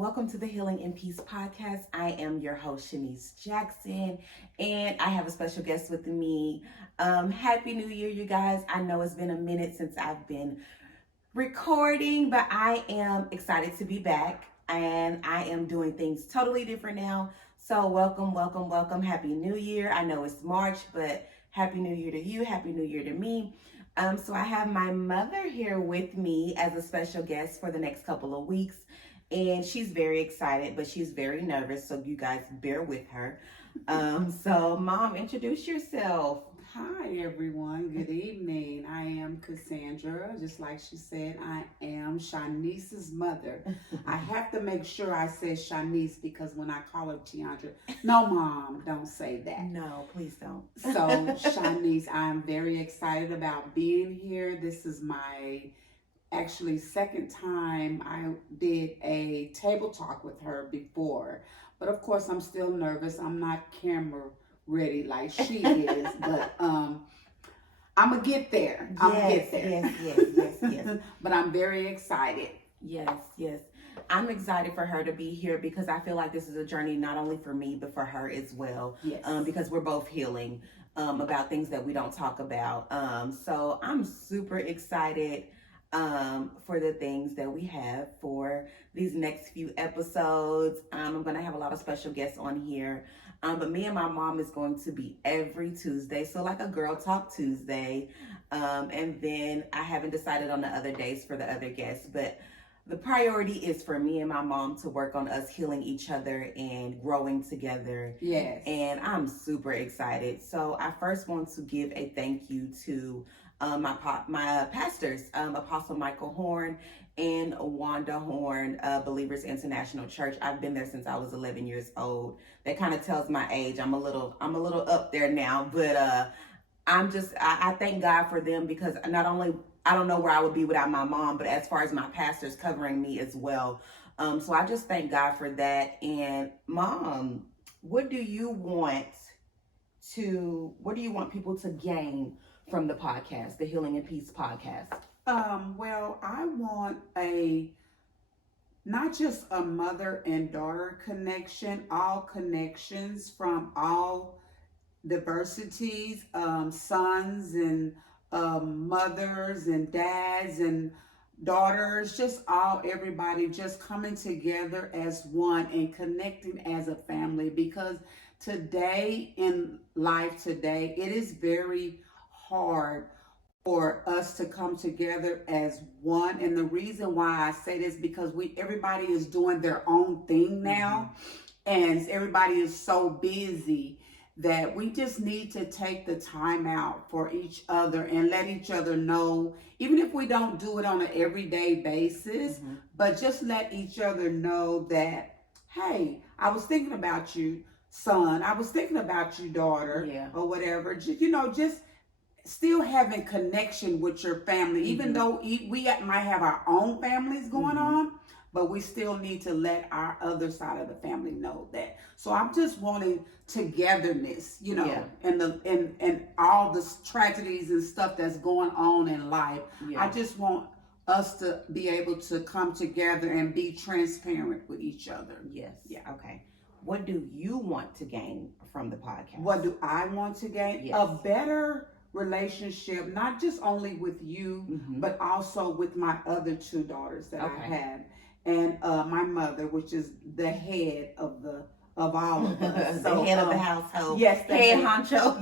Welcome to the Healing and Peace podcast. I am your host, Shanice Jackson, and I have a special guest with me. Happy New Year, you guys. I know it's been a minute since I've been recording, but I am excited to be back, and I am doing things totally different now. So welcome, welcome, welcome. Happy New Year. I know it's March, but Happy New Year to you. Happy New Year to me. So I have my mother here with me as a special guest for the next couple of weeks. And she's very excited, but she's very nervous. So you guys bear with her. So Mom, introduce yourself. Hi, everyone. Good evening. I am Cassandra. Just like she said, I am Shanice's mother. I have to make sure I say Shanice because when I call her Tiandra, no, Mom, don't say that. No, please don't. So, Shanice, I'm very excited about being here. This is my actually second time. I did a table talk with her before, but of course I'm still nervous. I'm not camera ready like she is, but I'm gonna get there. Yes. But I'm very excited. Yes. I'm excited for her to be here because I feel like this is a journey not only for me but for her as well. Yes. Because we're both healing about things that we don't talk about. So I'm super excited for the things that we have for these next few episodes. I'm going to have a lot of special guests on here. But me and my mom is going to be every Tuesday. So like a Girl Talk Tuesday. And then I haven't decided on the other days for the other guests. But the priority is for me and my mom to work on us healing each other and growing together. Yes. And I'm super excited. So I first want to give a thank you to my pastors, Apostle Michael Horn and Wanda Horn, Believers International Church. I've been there since I was 11 years old. That kind of tells my age. I'm a little up there now, but I thank God for them because not only I don't know where I would be without my mom, but as far as my pastors covering me as well. So I just thank God for that. And Mom, what do you want people to gain from the podcast, the Healing and Peace podcast? Well, I want not just a mother and daughter connection, all connections from all diversities, sons and mothers and dads and daughters, just everybody just coming together as one and connecting as a family, because today in life today, it is very hard for us to come together as one. And the reason why I say this, because everybody is doing their own thing now, and everybody is so busy that we just need to take the time out for each other and let each other know, even if we don't do it on an everyday basis, but just let each other know that, hey, I was thinking about you, son. I was thinking about you, daughter, or whatever. Just still having connection with your family, even though we might have our own families going on, but we still need to let our other side of the family know that. So I'm just wanting togetherness, and all the tragedies and stuff that's going on in life. I just want us to be able to come together and be transparent with each other. Yes. Yeah. Okay. What do you want to gain from the podcast? What do I want to gain? Yes. A better relationship, not just only with you, but also with my other two daughters that I have, and my mother, which is the head of all of us. The head of the household. Yes, the head honcho.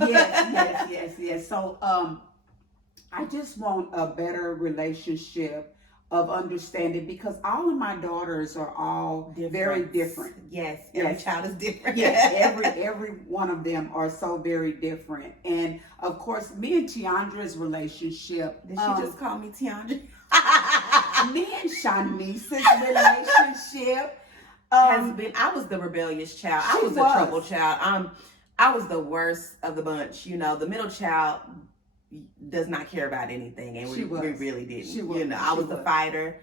yes. So I just want a better relationship of understanding, because all of my daughters are all very different. Yes, every child is different. Yes, every one of them are so very different. And of course, me and Tiandra's relationship. Did she just call me Tiandra? Me and Shanice's relationship has been. I was the rebellious child. I was the trouble child. I was the worst of the bunch. The middle child does not care about anything, and we really didn't. I was the fighter.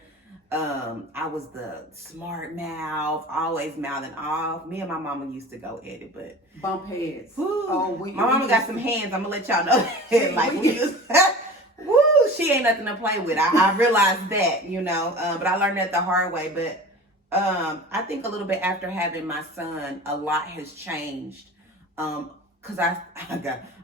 I was the smart mouth, always mouthing off. Me and my mama used to go at it, but bump heads. My mama got some hands. I'm gonna let y'all know. She ain't nothing to play with. I realized that, but I learned that the hard way. But I think a little bit after having my son, a lot has changed. Cause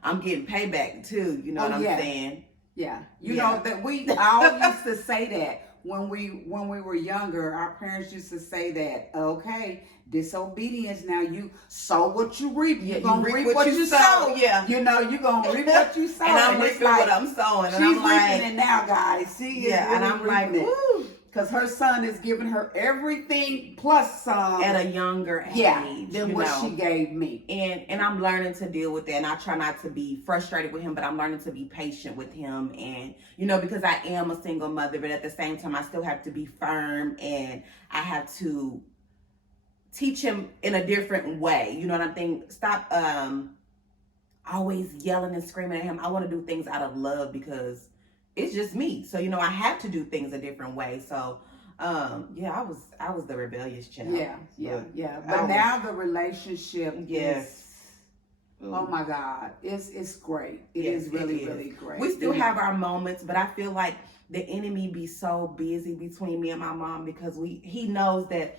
I'm getting payback too. You know what I'm saying? Yeah, you know that we all used to say that when we were younger. Our parents used to say that. Okay, disobedience. Now you sow what you reap. You're gonna reap what you sow. Yeah, you know you're gonna reap what you sow. And I'm reaping what I'm sowing. She's and I'm like, reaping it now, guys. She is really and I'm like, reaping it. woo. Because her son is giving her everything plus some at a younger age than what she gave me. And I'm learning to deal with that. And I try not to be frustrated with him, but I'm learning to be patient with him. And, because I am a single mother, but at the same time, I still have to be firm, and I have to teach him in a different way. You know what I'm saying? Stop always yelling and screaming at him. I want to do things out of love because it's just me. So, I have to do things a different way. So, I was the rebellious child. Yeah. But now the relationship is, Ooh. Oh my God, it's great. It is really great. We still have our moments, but I feel like the enemy be so busy between me and my mom because he knows that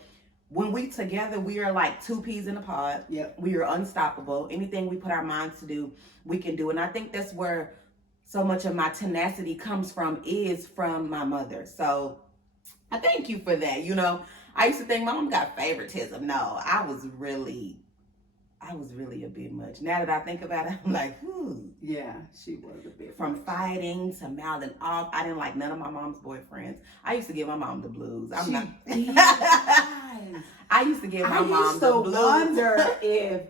when we together, we are like two peas in a pod. Yep. We are unstoppable. Anything we put our minds to do, we can do. And I think that's where so much of my tenacity comes from, is from my mother. So I thank you for that. I used to think my mom got favoritism. No, I was really a bit much. Now that I think about it, I'm like, yeah, she was a bit from much. Fighting to mouthing off. I didn't like none of my mom's boyfriends. I used to give my mom the blues. I used to give my mom the blues. I used to wonder if,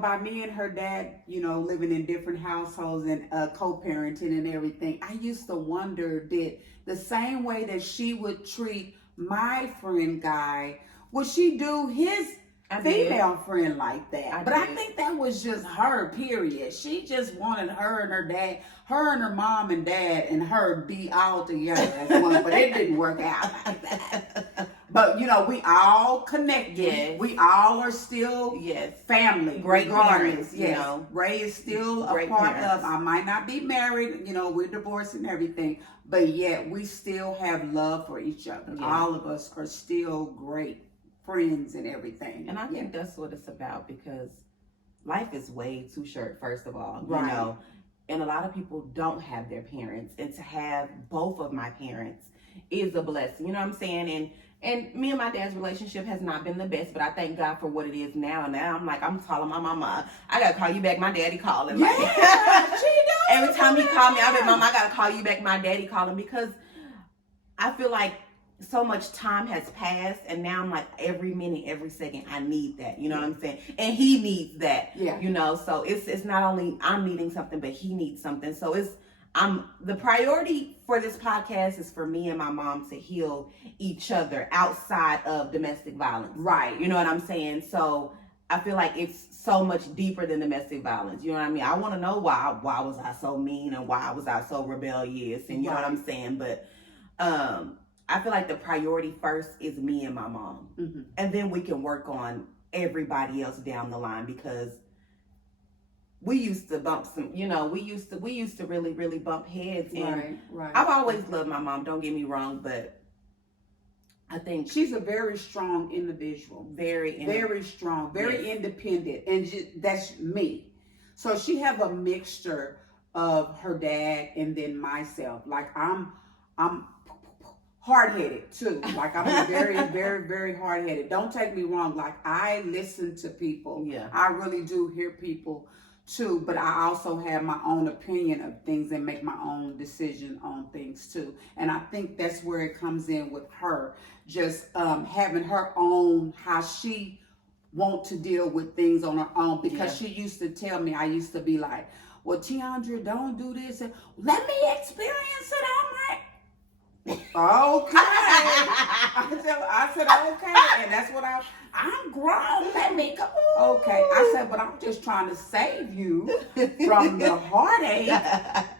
by me and her dad, living in different households and co-parenting and everything, I used to wonder, did the same way that she would treat my friend Guy, would she do his female friend like that? I think that was just her, period. She just wanted her and her dad, her and her mom and dad and her be all together as one, but it didn't work out like that. But, we all connected. Yes. We all are still family. Great regardless. parents, Ray is still great a part parents. of, I might not be married, we're divorced and everything, but yet we still have love for each other. Yeah. All of us are still great friends and everything. And I think that's what it's about, because life is way too short, first of all. Right. And a lot of people don't have their parents. And to have both of my parents is a blessing. You know what I'm saying? And me and my dad's relationship has not been the best, but I thank God for what it is now. Now I'm calling my mama. I gotta call you back. My daddy calling. Yeah, she does. Every time he called me, I bet, Mom, I gotta call you back. My daddy calling, because I feel like so much time has passed, and now I'm like, every minute, every second, I need that. You know what I'm saying? And he needs that. Yeah. So it's not only I'm needing something, but he needs something. So the priority for this podcast is for me and my mom to heal each other outside of domestic violence. Right. You know what I'm saying? So I feel like it's so much deeper than domestic violence. You know what I mean? I want to know why was I so mean, and why was I so rebellious, and you know what I'm saying? But I feel like the priority first is me and my mom. Mm-hmm. And then we can work on everybody else down the line, because we used to bump some, we used to really, really bump heads. And right. I've always loved my mom, don't get me wrong, but I think she's a very strong individual. Very strong, very independent. And that's me. So she have a mixture of her dad and then myself. Like I'm hard-headed too. Like I'm very, very, very hard-headed. Don't take me wrong. Like I listen to people. Yeah. I really do hear people too, but I also have my own opinion of things and make my own decision on things too. And I think that's where it comes in with her, just having her own, how she want to deal with things on her own, because she used to tell me, I used to be like, well, Tiandra, don't do this, and let me experience it. I'm like, okay. I said okay, and that's what I'm grown. Let me go. Okay, I said, but I'm just trying to save you from the heartache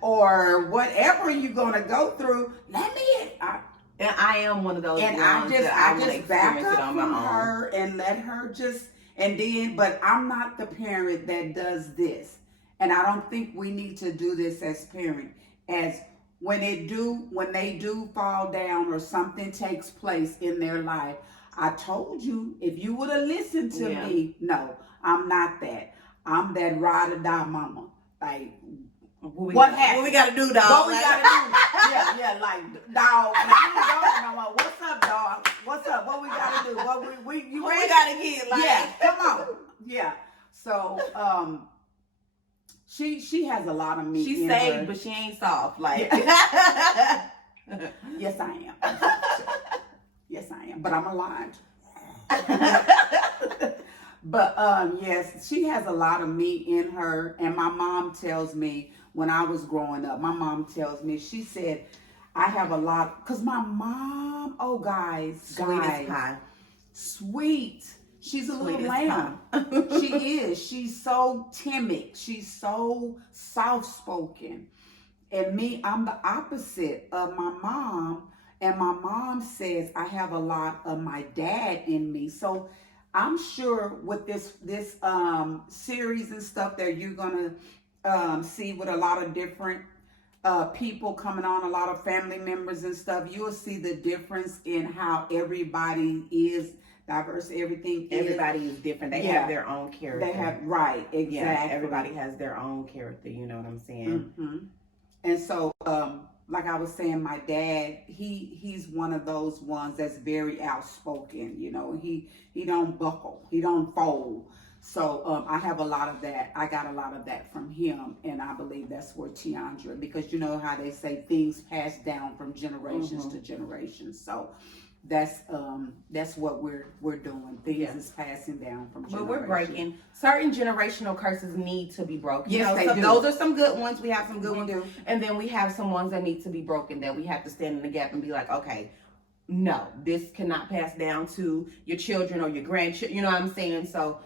or whatever you're gonna go through. Let me. And I am one of those. And I just back up from her and let her just, and then, but I'm not the parent that does this, and I don't think we need to do this as parent. As when they do fall down or something takes place in their life, I told you, if you would have listened to Yeah. me, no, I'm not that. I'm that ride or die mama. Like, what happened? What we gotta do, dog? What we gotta do? Yeah, like, dog. I ain't going no more. What's up, dog? What's up? What we gotta do? You What ready? we gotta get? Like, Yeah, come on. Yeah. So, she has a lot of meat. She's in saved, her. but she ain't soft. Like, Yes, I am. Yes, I am. But I'm aligned. But yes, she has a lot of meat in her. And my mom tells me when I was growing up, my mom tells me, she said, I have a lot, because my mom, oh guys, sweet as pie. Sweet. She's a Sweet little as lamb. She is. She's so timid. She's so soft-spoken. And me, I'm the opposite of my mom. And my mom says I have a lot of my dad in me. So I'm sure with this series and stuff that you're gonna see with a lot of different people coming on, a lot of family members and stuff, you'll see the difference in how everybody is diverse. Everybody is different. They have their own character. They have, right, exactly. Yeah, everybody has their own character. You know what I'm saying? Mm-hmm. And so, like I was saying, my dad, he's one of those ones that's very outspoken. You know, he don't buckle, he don't fold. So I have a lot of that. I got a lot of that from him, and I believe that's where Tiandra, because you know how they say things pass down from generations to generations. So that's what we're doing. Things is passing down from generation. But we're breaking certain generational curses need to be broken. Yes, they do. Those are some good ones. We have some good We ones, do. and then we have some ones that need to be broken. That we have to stand in the gap and be like, okay, no, this cannot pass down to your children or your grandchildren. You know what I'm saying? So.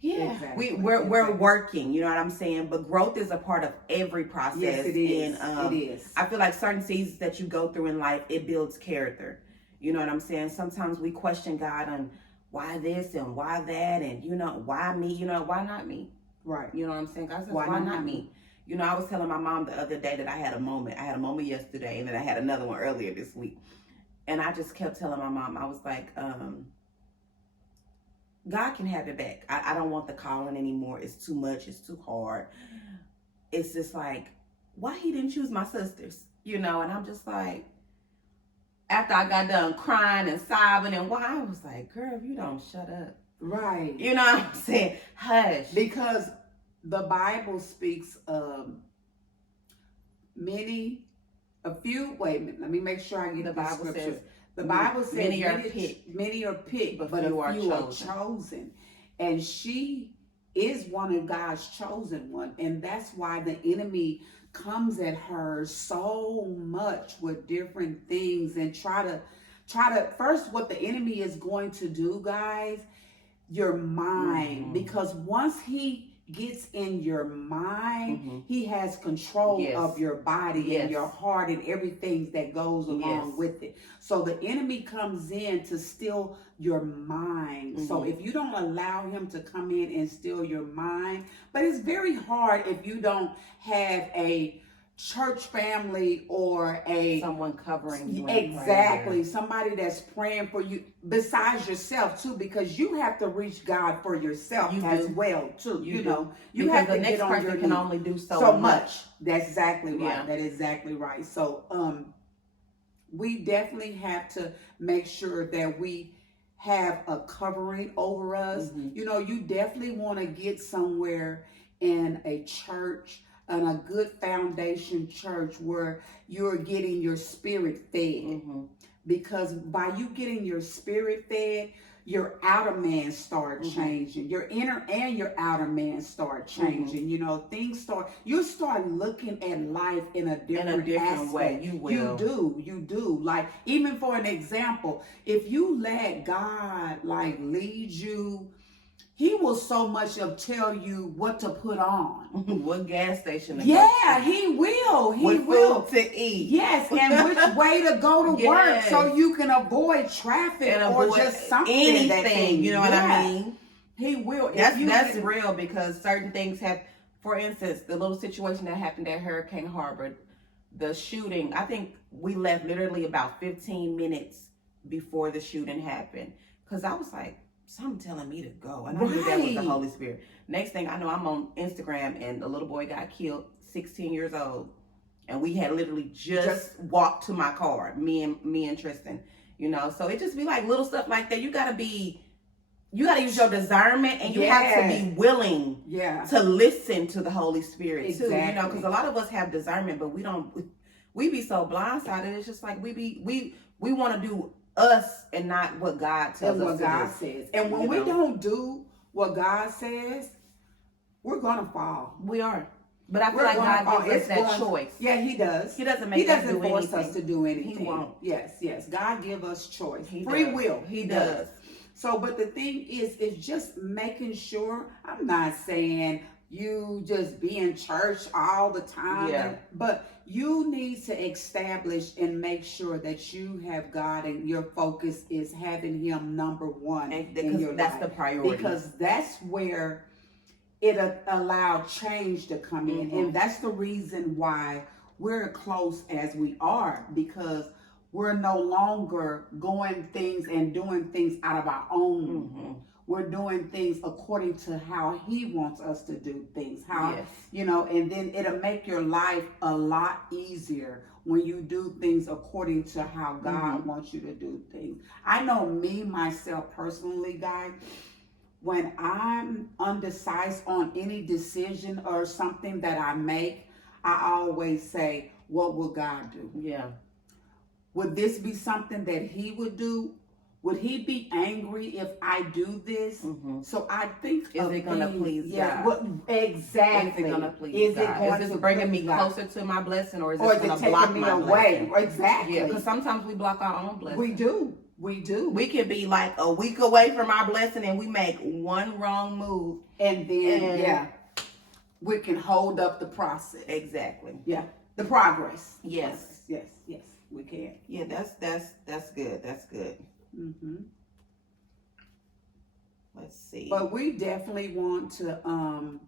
Yeah, exactly. We're working, you know what I'm saying? But growth is a part of every process. Yes, it is. And, it is. I feel like certain seasons that you go through in life, it builds character. You know what I'm saying? Sometimes we question God on why this and why that, and you know, why me? You know, why not me? Right. You know what I'm saying? God says, why not me? You know, I was telling my mom the other day that I had a moment. I had a moment yesterday, and then I had another one earlier this week. And I just kept telling my mom, I was like, God can have it back. I don't want the calling anymore. It's too much. It's too hard. It's just like, why he didn't choose my sisters? You know, and I'm just like, after I got done crying and sobbing and why, I was like, girl, if you don't shut up. Right. You know what I'm saying? Hush. Because the Bible speaks wait a minute, let me make sure I get the Bible scripture. Says, the Bible says many are picked, but few are chosen. And she is one of God's chosen one. And that's why the enemy comes at her so much with different things and try to first, what the enemy is going to do, guys, your mind. Because once he gets in your mind, he has control of your body and your heart and everything that goes along with it. So the enemy comes in to steal your mind. So if you don't allow him to come in and steal your mind, but it's very hard if you don't have a church family or someone covering you. Exactly. Somebody that's praying for you besides yourself too, because you have to reach God for yourself as well too. You know, you because have to the next get on person your can knees. only do so much. That's exactly right. That is exactly right. So we definitely have to make sure that we have a covering over us. You know, you definitely want to get somewhere in a church, and a good foundation church where you're getting your spirit fed. Because by you getting your spirit fed, your outer man start changing. Your inner and your outer man start changing. You know, you start looking at life in a different way. You will. You do. Like, even for an example, if you let God lead you, he will so much tell you what to put on. What gas station to go to. He will. He will. Food to eat. Yes, and which way to go to work so you can avoid traffic or just something. Anything, you know what I mean? He will. That's real, because certain things have, for instance, the little situation that happened at Hurricane Harbor, the shooting, I think we left literally about 15 minutes before the shooting happened. Because I was like, something telling me to go. And I knew that was the Holy Spirit. Next thing I know, I'm on Instagram and a little boy got killed, 16 years old. And we had literally just walked to my car, me and Tristan. You know, so it just be like little stuff like that. You gotta use your discernment, and you have to be willing to listen to the Holy Spirit too. You know, because a lot of us have discernment, but we be so blindsided. It's just like we want to do us and not what God tells us to do. God says. And when we don't do what God says, we're gonna fall. We are. But I feel like God gives us that choice. Yeah, He does. He doesn't make us do anything. He doesn't force us to do anything. He won't. Yes. God give us choice. Free will. He does. So, but the thing is just making sure. I'm not saying you just be in church all the time, but you need to establish and make sure that you have God and your focus is having Him number one in your life. That's the priority. Because that's where it allowed change to come in. And that's the reason why we're close as we are, because we're no longer going things and doing things out of our own. We're doing things according to how He wants us to do things. You know, and then it'll make your life a lot easier when you do things according to how God wants you to do things. I know myself personally, guys, when I'm undecisive on any decision or something that I make, I always say, what will God do? Yeah. Would this be something that He would do? Would He be angry if I do this? So I think is it going to please God? Well, exactly. Is it going to please God? Is it bringing me closer to my blessing, or is it going to block my away? Blessing? Exactly. Yeah, because sometimes we block our own blessing. We do. We could be like a week away from our blessing, and we make one wrong move, and then we can hold up the process. Exactly. Yeah, the progress. Yes, we can. Yeah, that's good. That's good. Let's see. But we definitely want to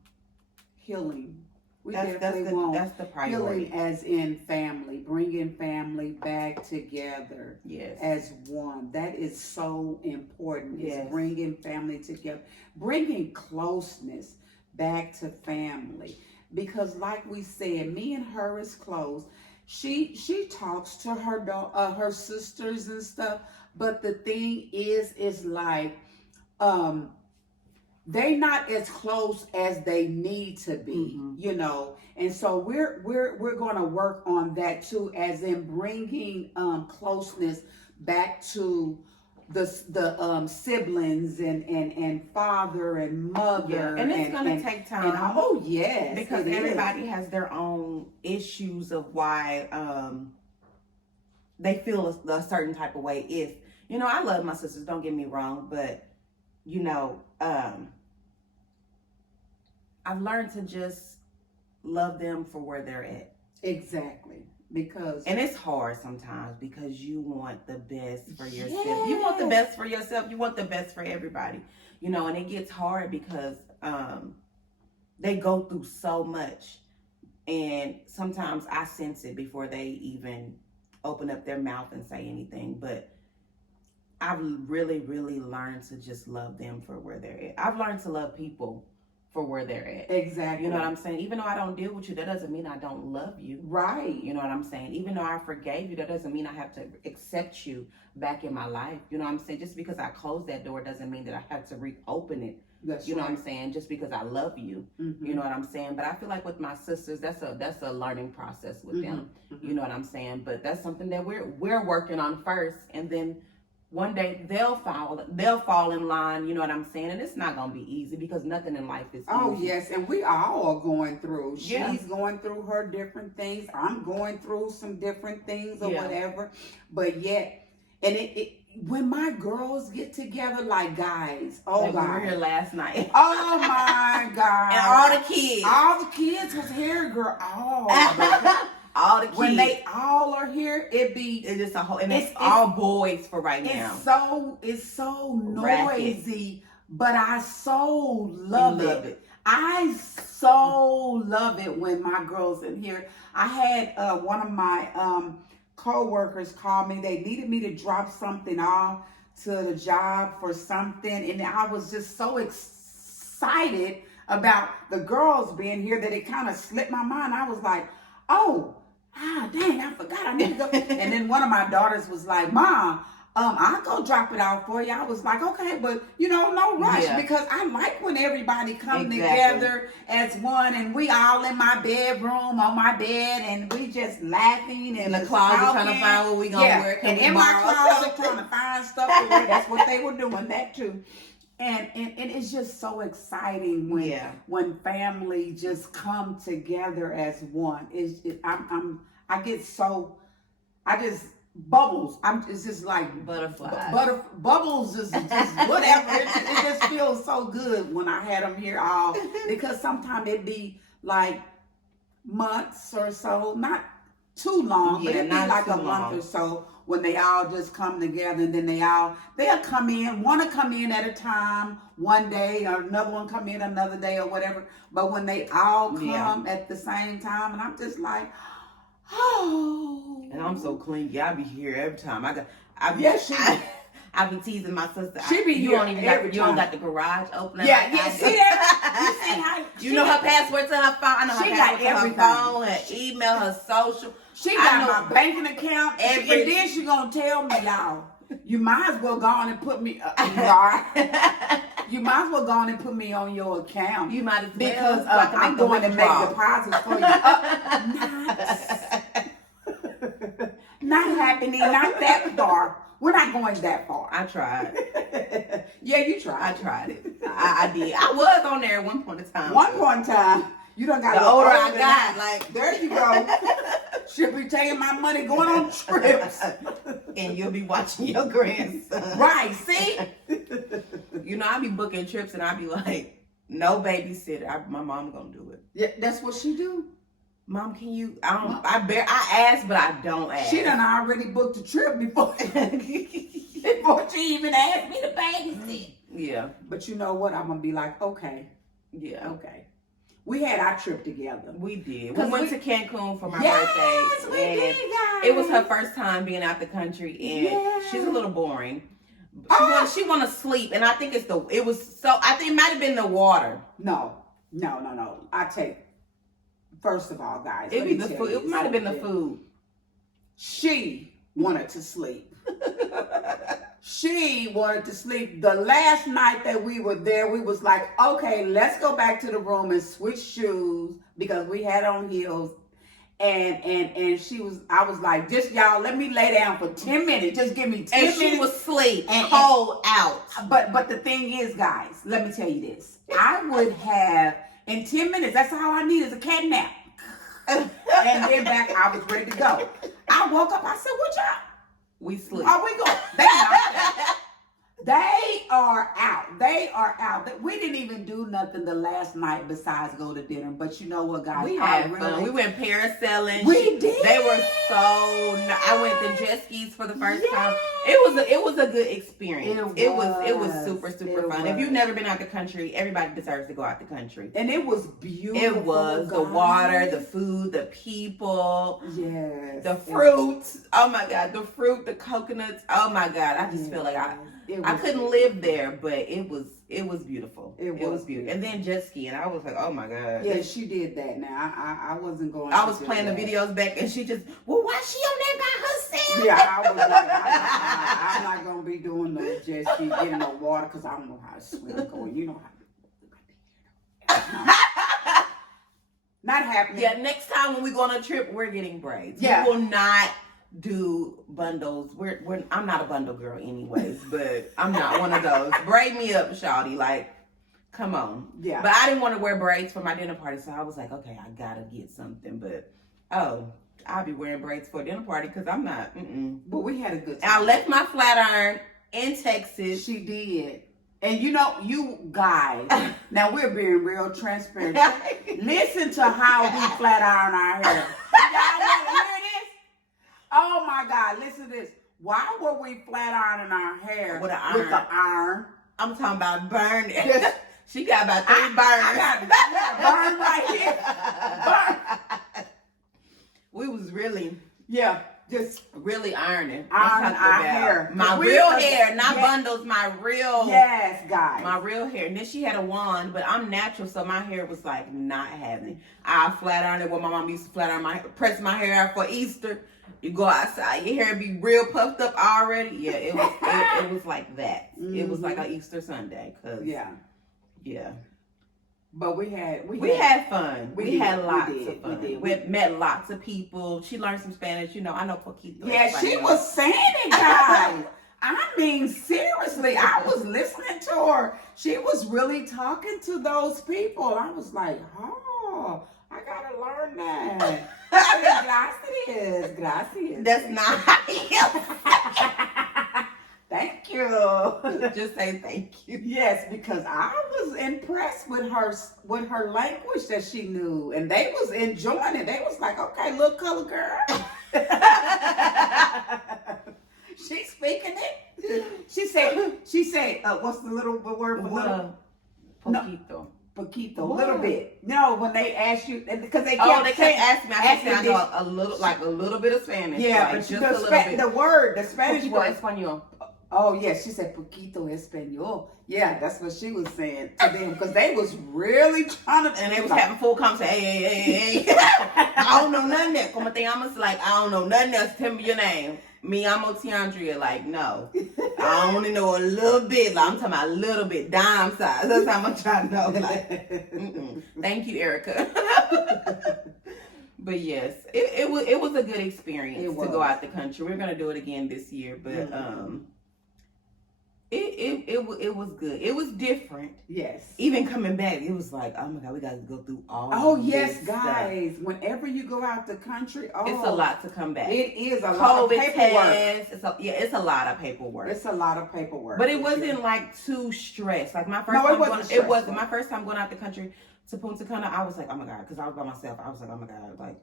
healing. That's the priority. Healing as in family, bringing family back together as one. That is so important. It's bringing family together, bringing closeness back to family. Because like we said, me and her is close. She talks to her sisters and stuff. But the thing is like, they not as close as they need to be, you know. And so we're going to work on that too, as in bringing closeness back to the siblings and father and mother. And it's going to take time. Because everybody has their own issues of why they feel a certain type of way. You know, I love my sisters, don't get me wrong, but you know, I've learned to just love them for where they're at. Exactly. And it's hard sometimes because you want the best for yourself. You want the best for yourself. You want the best for everybody. You know, and it gets hard because they go through so much. And sometimes I sense it before they even open up their mouth and say anything. But I've really, really learned to just love them for where they're at. I've learned to love people for where they're at. Exactly. You know what I'm saying? Even though I don't deal with you, that doesn't mean I don't love you. Right. You know what I'm saying? Even though I forgave you, that doesn't mean I have to accept you back in my life. You know what I'm saying? Just because I closed that door doesn't mean that I have to reopen it. That's you know what I'm saying? Just because I love you. You know what I'm saying? But I feel like with my sisters, that's a learning process with them. You know what I'm saying? But that's something that we're working on first, and then one day they'll fall in line, you know what I'm saying? And it's not going to be easy because nothing in life is easy. Oh, yes. And we all are going through. She's going through her different things. I'm going through some different things or whatever. But yet, and it when my girls get together, like guys, we were here last night. Oh my God. And all the kids was here, girl. All the kids. When they all are here, it's just a whole, and it's all boys for right now. It's so noisy, but I so love it. I so love it when my girls in here. I had one of my co-workers called me. They needed me to drop something off to the job for something. And I was just so excited about the girls being here that it kind of slipped my mind. I was like, dang, I forgot I need to go. And then one of my daughters was like, Mom, I'll go drop it off for you. I was like, okay, but no rush, because I like when everybody come together as one, and we all in my bedroom on my bed, and we just laughing and in the closet talking. trying to find what we gonna wear. And in my closet trying to find stuff to wear. That's what they were doing, that too. And it's just so exciting when family just come together as one. Bubbles. It's just like butterflies. Bubbles is just whatever. It just feels so good when I had them here all, because sometimes it'd be like months or so, not too long, but it'd be like a month or so when they all just come together, and then they'll come in, want to come in at a time one day, or another one come in another day or whatever. But when they all come at the same time, and I'm just like, and I'm so clingy. I be here every time. I be teasing my sister. She be here every time. You don't got the garage open. See that? You see how? You know her password to her phone. I know her password to her phone, her email, her social. She got my banking account, and then she gonna tell me, y'all, you might as well go on and put me. You might as well go on and put me on your account. You might as well, because I'm going to make deposits for you. Not happening. Not that far. We're not going that far. I tried. Yeah, you tried. I tried it. I did. I was on there at one point in time. One point in time. You done got the older I got, like, there you go. She'll be taking my money, going on trips. And you'll be watching your grandson. Right, see? I be booking trips, and I be like, no babysitter. My mom gonna do it. Yeah, that's what she do. Mom, can you? I ask, but I don't ask. She done already booked a trip before she even asked me to babysit. Yeah. But you know what? I'm gonna be like, okay. Yeah. Okay. We had our trip together. We did. We went to Cancun for my birthday. Yes, we did, guys. It was her first time being out the country, and she's a little boring. She want to sleep, and I think I think it might have been the water. No. First of all, guys, It'd be the food. It might have been the food. She wanted to sleep. She wanted to sleep. The last night that we were there, we was like, okay, let's go back to the room and switch shoes, because we had on heels. And I was like, just y'all, let me lay down for 10 minutes. Just give me 10 minutes. And she was asleep, cold out. But the thing is, guys, let me tell you this. I would have, in 10 minutes, that's all I need is a cat nap. And then back, I was ready to go. I woke up, I said, what y'all? We sleep. Are we going? They are out. They are out. We didn't even do nothing the last night besides go to dinner. But you know what, guys? We had fun. We went parasailing. We did. They were I went to jet skis for the first time. It was a good experience. It was super fun. If you've never been out the country, everybody deserves to go out the country. And it was beautiful. It was the water, the food, the people. Yes. The fruit. Oh my God, the fruit, the coconuts. Oh my God, I just feel like I couldn't live there, but it was beautiful. It was beautiful. And then jet ski, and I was like, oh my God. Yeah, she did that. Now I wasn't going. I was playing the videos back, and she just, well, why she on there by herself? Yeah, I was like, I'm not gonna be doing the jet ski, getting the water, because I don't know how to swim. Going, you know how. Not happening. Yeah, next time when we go on a trip, we're getting braids. Yeah. We will not do bundles. I'm not a bundle girl anyways, but I'm not one of those. Braid me up, shawty. Like, come on. Yeah. But I didn't want to wear braids for my dinner party, so I was like, okay, I gotta get something. But I'll be wearing braids for a dinner party, because I'm not. But we had a good time. I left my flat iron in Texas. She did. And you guys, now we're being real transparent. Listen to how we flat iron our hair. Y'all want to hear this? Oh my God, listen to this. Why were we flat ironing our hair with the iron? I'm talking about burn. She got about 3 burns. I got burn right here. Burn. We was really. Yeah. just really ironing. iron our hair. My real hair, not bundles. My real. Yes, guys. My real hair. And then she had a wand, but I'm natural, so my hair was like not having. I flat iron it. What my mom used to flat iron my hair, press my hair out for Easter. You go outside, your hair be real puffed up already. Yeah, it was. It was like that. It was like an Easter Sunday. Yeah. But we had fun. We had lots of fun. We met lots of people. She learned some Spanish. You know, I know poquito. Yeah, she was saying it, guys. I mean, seriously, I was listening to her. She was really talking to those people. I was like, oh, I gotta learn that. Gracias. That's not Thank you. Just say thank you. Yes, because I was impressed with her language that she knew, and they was enjoying it. They was like, "Okay, little color girl." She's speaking it. She said, what's the little word for little? Poquito. No, poquito, a little bit. No, when they ask you, because they can't ask me. I can say I know a little bit of Spanish. Yeah, like, but just a little bit. The Spanish word. Español. Oh, yes, she said poquito español. Yeah, that's what she was saying to them because they was really trying to. And they was having full conversation. Hey. I don't know nothing else. Como te llamas? Like, I don't know nothing else. Tell me your name. Me amo Tiandria. Like, no. I only know a little bit. Like, I'm talking about a little bit. Dime size. That's how much I know. Like, thank you, Erica. But yes, it was a good experience to go out the country. We're going to do it again this year. But, It was good. It was different. Yes. Even coming back, it was like, oh my God, we got to go through all. Oh yes, this guys. stuff. Whenever you go out the country, it's a lot to come back. It is a lot of paperwork. It's a lot of paperwork. It's a lot of paperwork. But it wasn't like too stressed. Like my first my first time going out the country to Punta Cana. I was like, oh my God, because I was by myself. I was like, oh my God, like.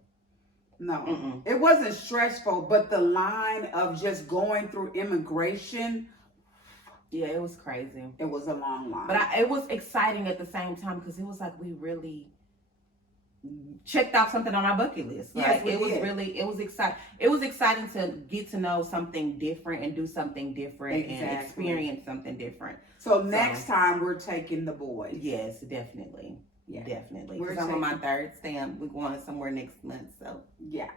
No, it wasn't stressful, but the line of just going through immigration. Yeah, it was crazy. It was a long line. But it was exciting at the same time because it was like we really checked off something on our bucket list. Like, yes, it was exciting. It was exciting to get to know something different and do something different and experience something different. So next time we're taking the boys. Yes, definitely. Yeah, definitely. Because I'm on my third stamp. We're going somewhere next month. So we're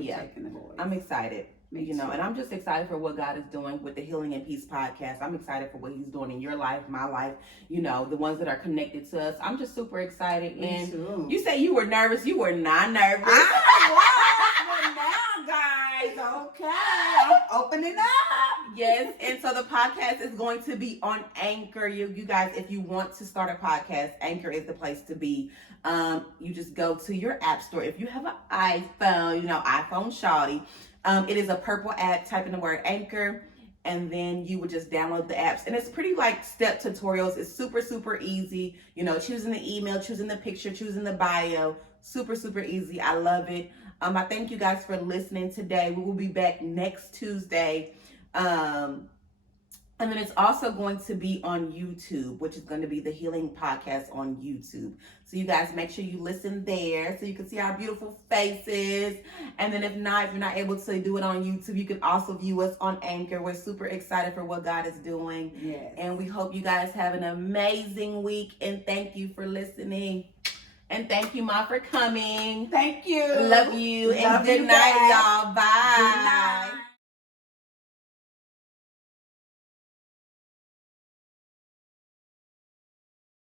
taking the boys. I'm excited. And I'm just excited for what God is doing with the Healing and Peace podcast. I'm excited for what He's doing in your life, my life, the ones that are connected to us. I'm just super excited. Me too. You say you were nervous. You were not nervous. I was, but now, guys, okay, I'm opening up. Yes, and so the podcast is going to be on Anchor. You guys, if you want to start a podcast, Anchor is the place to be. You just go to your app store. If you have an iPhone, iPhone shawty. It is a purple app. Type in the word Anchor, and then you would just download the apps. And it's pretty like step tutorials. It's super, super easy. Choosing the email, choosing the picture, choosing the bio. Super, super easy. I love it. I thank you guys for listening today. We will be back next Tuesday. And then it's also going to be on YouTube, which is going to be the Healing Podcast on YouTube. So you guys make sure you listen there so you can see our beautiful faces. And then if you're not able to do it on YouTube, you can also view us on Anchor. We're super excited for what God is doing. Yes. And we hope you guys have an amazing week. And thank you for listening. And thank you, Ma, for coming. Thank you. Love you. And good night, y'all. Bye. Good night.